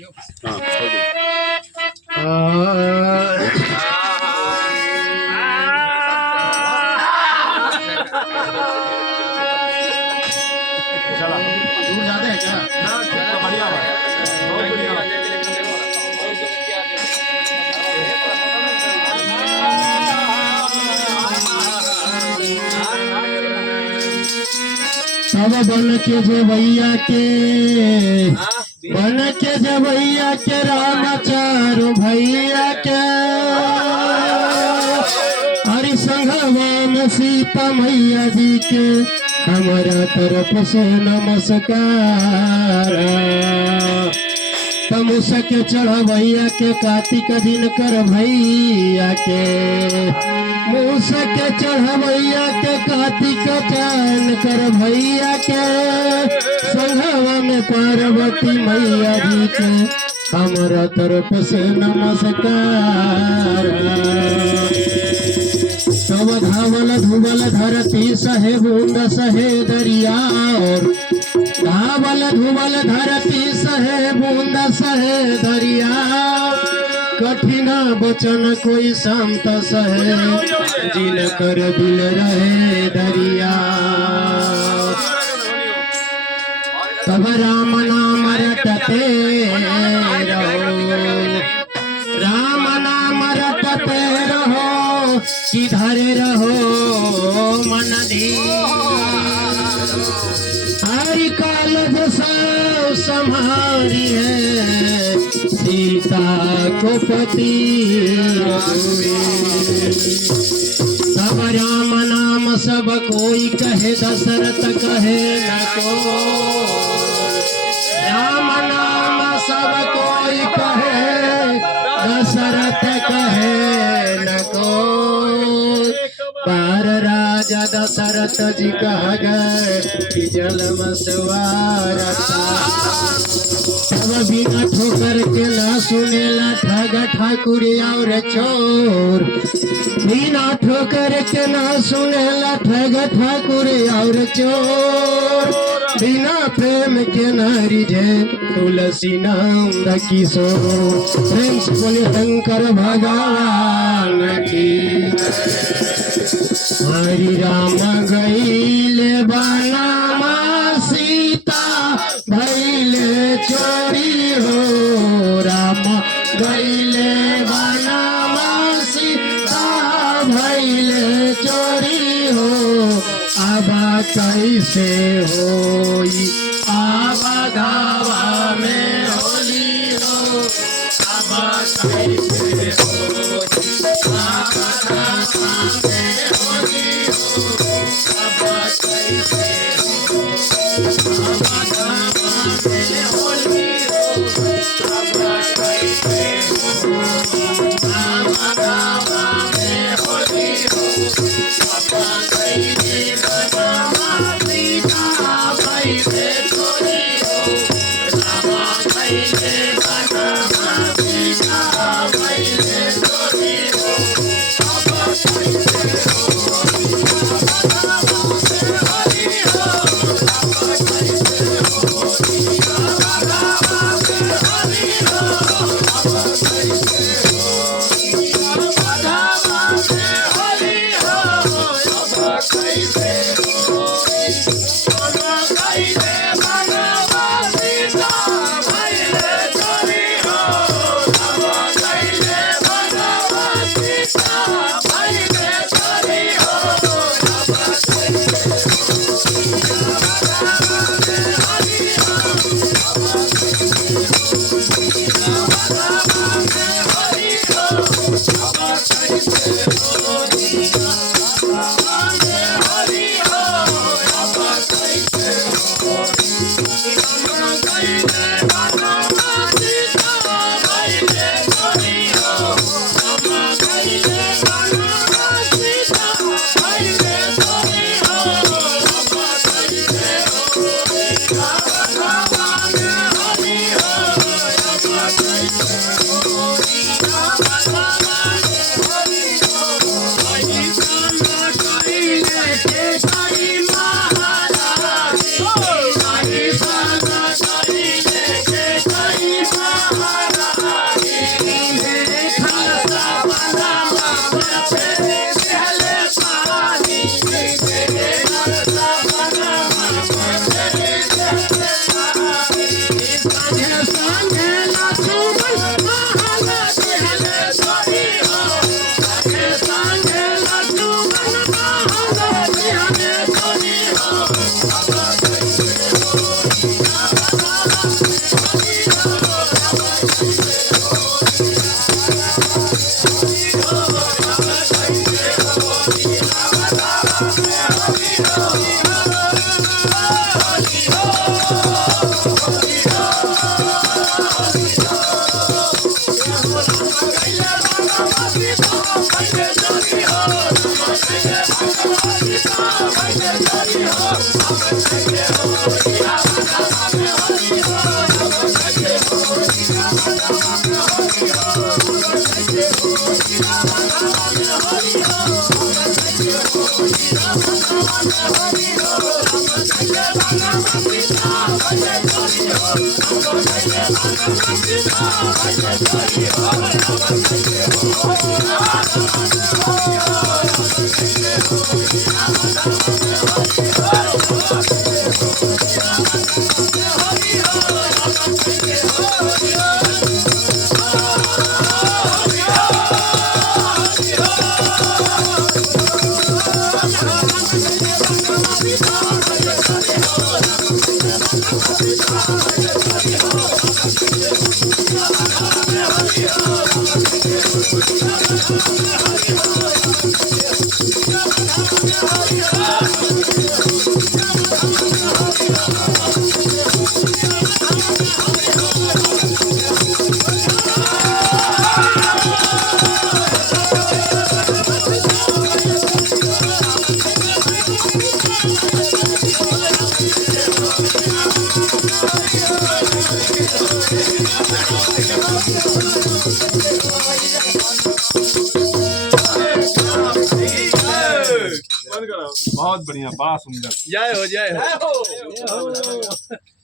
हाँ हो गई। चला दूर ज्यादा है क्या? बढ़िया भाई, बहुत बढ़िया। सब बन के जवैया के बन के जवैया के राम चारो भैया के हरि संघवा सीता मैया जी के हमारा तरफ से नमस्कार। तमुस के चढ़वैया के कार्तिक दिन कर भैया के मूस के चढ़वैया के कार्तिक चैन कर भैया के संघवा में पार्वती मैया जी के हमारा तरफ से नमस्कार। तब धावल धुवल धरती सहे बूंद सहे दरिया और धावल धुवल धरती सहे बूंद सहे दरिया कठिन बचन कोई शांत सहे जिन कर दिल रहे दरिया। तब राम नाम रटते रहो राम नाम रटते रहो किधर रहो मन हरि काल सब संहारी है सीता को पति तब राम नाम सब कोई कहे दशरथ कहे न को राम नाम सब कोई कहे दशरथ कहे न को पार राजा दशरथ जी कह गए कि जल मसवार तब बिना ठोकर के ना सुनेला ठग ठाकुर और चोर बिना ठोकर के ना सुनेला ठग ठाकुर और चोर बिना प्रेम के नारी जय तुलसी नाम किशोर प्रेम से बोले शंकर भगवान की। हरि राम गईले बनामा सीता भैले चोरी हो राम गईले बनामा सीता भैले चोरी हो आबा कैसे होई आबा धावा में होली हो आबा कैसे होई आबा धावा में होली हो आबा कैसे होई आबा धावा में होली हो आबा कैसे होई आबा धावा में होली हो आबा कैसे बनावा सीता भैले चोरी हो रामा कैसे बनावा सीता भैले चोरी हो आबा कैसे होई आबा धावा में होली हो आबा कैसे होई आबा धावा में होली हो आबा कैसे होई आबा धावा में होली हो आबा कैसे होई आबा कैसे बनावा सीता भैले चोरी हो आबा कैसे बनावा सीता भैले चोरी हो आबा कैसे होई आबा धावा में होली हो आबा कैसे होई आबा धावा में होली हो आबा कैसे होई आबा धावा में होली हो आबा कैसे होई आबा कैसे बनावा सीता भैले चोरी हो आबा कैसे बनावा सीता भैले चोरी हो आबा कैसे होई आबा धावा में होली हो आबा कैसे होई आबा धावा में होली हो आई संग कइले के कई महाराज आई संग कइले के कई महाराज सांगेला सुमन महल दिहले तोरी हो सखे सांगेला सुमन महल दिहले तोरी हो बहुत बढ़िया, बड़ा सुंदर। जय हो जय हो।